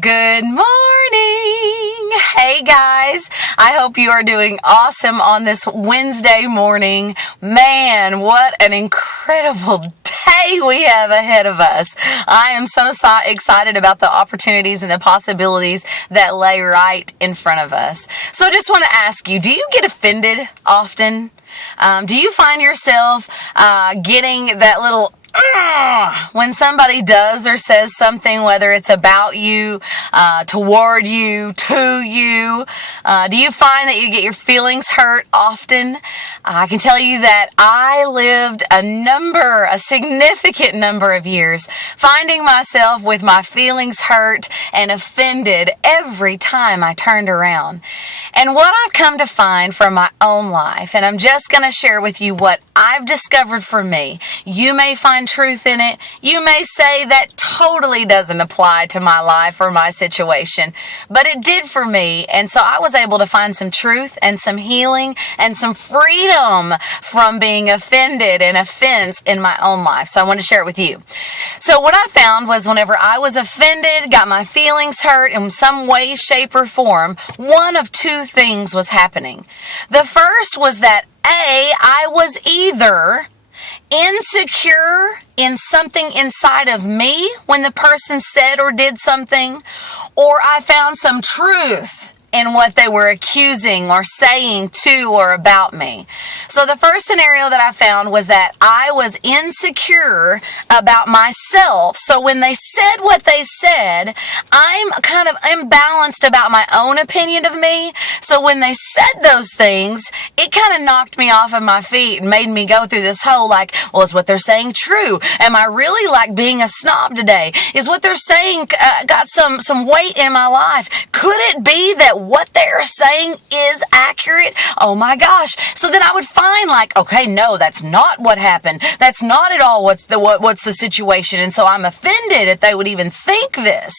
Good morning. Hey guys, I hope you are doing awesome on this Wednesday morning. Man, what an incredible day we have ahead of us. I am so excited about the opportunities and the possibilities that lay right in front of us. So I just want to ask you, do you get offended often? Do you find yourself getting that little when somebody does or says something, whether it's about you, toward you, to you? Do you find that you get your feelings hurt often? I can tell you that I lived a significant number of years finding myself with my feelings hurt and offended every time I turned around. And what I've come to find from my own life, and I'm just going to share with you what I've discovered for me. You may find truth in it. You may say that totally doesn't apply to my life or my situation, but it did for me. And so I was able to find some truth and some healing and some freedom from being offended and offense in my own life. So I want to share it with you. So what I found was whenever I was offended, got my feelings hurt in some way, shape, or form, one of two things was happening. The first was that I was either insecure in something inside of me when the person said or did something, or I found some truth in what they were accusing or saying to or about me. So the first scenario that I found was that I was insecure about myself. So when they said what they said, I'm kind of imbalanced about my own opinion of me. So when they said those things, it kind of knocked me off of my feet and made me go through this whole well, is what they're saying true? Am I really being a snob today? Is what they're saying got some weight in my life? Could it be that what they're saying is accurate? Oh my gosh. So then I would find okay, no, that's not what happened. That's not at all what's the situation. And so I'm offended that they would even think this,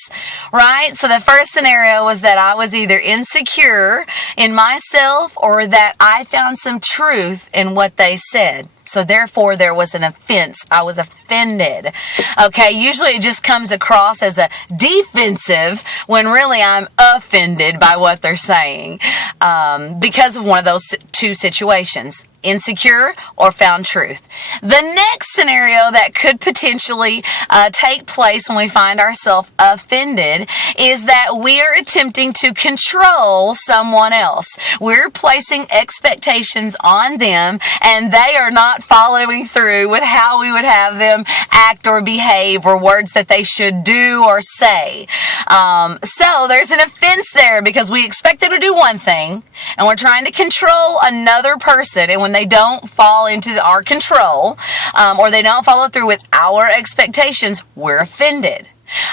right? So the first scenario was that I was either insecure in myself or that I found some truth in what they said. So therefore, there was an offense. I was offended. Okay, usually it just comes across as a defensive when really I'm offended by what they're saying because of one of those two situations. Insecure or found truth. The next scenario that could potentially take place when we find ourselves offended is that we are attempting to control someone else. We're placing expectations on them and they are not following through with how we would have them act or behave or words that they should do or say. So there's an offense there because we expect them to do one thing and we're trying to control another person, and when they don't fall into our control or they don't follow through with our expectations, we're offended.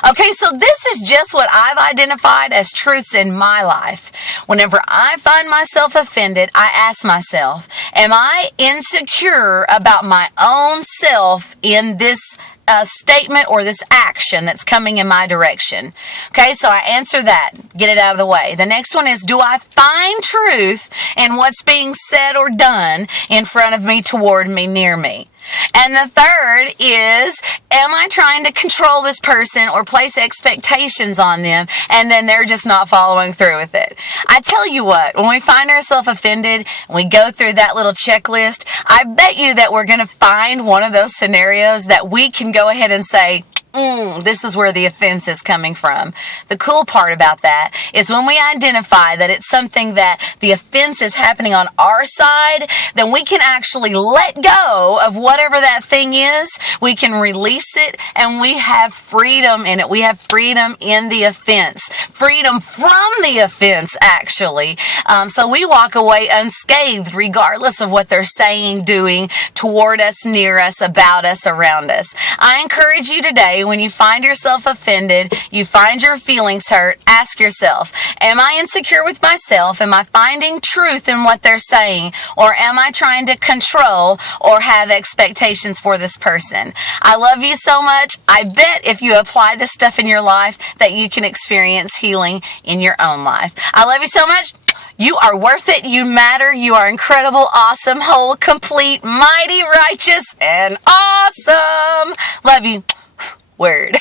Okay, so this is just what I've identified as truths in my life. Whenever I find myself offended, I ask myself, am I insecure about my own self in this statement or this action that's coming in my direction? Okay, so I answer that, get it out of the way. The next one is, do I find truth in what's being said or done in front of me, toward me, near me? And the third is, am I trying to control this person or place expectations on them and then they're just not following through with it? I tell you what, when we find ourselves offended and we go through that little checklist, I bet you that we're going to find one of those scenarios that we can go ahead and say, this is where the offense is coming from. The cool part about that is when we identify that it's something that the offense is happening on our side, then we can actually let go of whatever that thing is. We can release it and we have freedom in it. We have freedom in the offense. Freedom from the offense, actually. So we walk away unscathed regardless of what they're saying, doing toward us, near us, about us, around us. I encourage you today, when you find yourself offended, you find your feelings hurt, ask yourself, am I insecure with myself? Am I finding truth in what they're saying? Or am I trying to control or have expectations for this person? I love you so much. I bet if you apply this stuff in your life that you can experience healing in your own life. I love you so much. You are worth it. You matter. You are incredible, awesome, whole, complete, mighty, righteous, and awesome. Love you. Word.